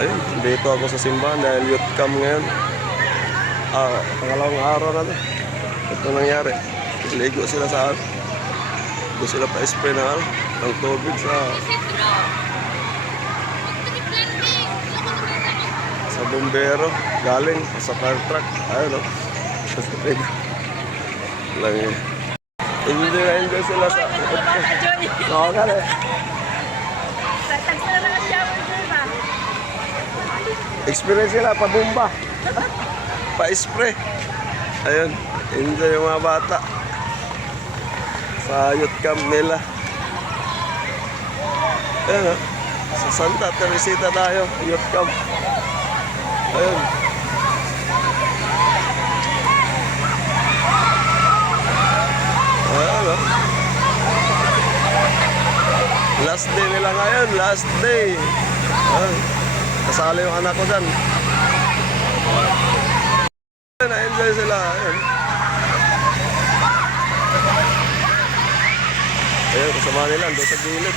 Ayun, dito ako sa simbahan dahil youth camp ngayon. Ah, pangalawang araw na to. Ito nangyari. Ligo sila sa ano. Doon sila pa-spray ng ano, ng tubig sa sa bombero. Galing sa fire truck. Ayun o. Ligo. Lang yun. Enjoy na enjoy sila sa... Oo, kare. Experience sila, pabumba. Pa-spray. Ayun, enjoy yung mga bata. Sa youth camp nila. Ayun, oh. sa Santa Teresita tayo, youth camp. Ayun. Oh. Last day nila ngayon, last day. Kasali yung anak ko dyan. Na-enjoy sila. Ayun. Ayun, kasama nila. Doon sa gilid.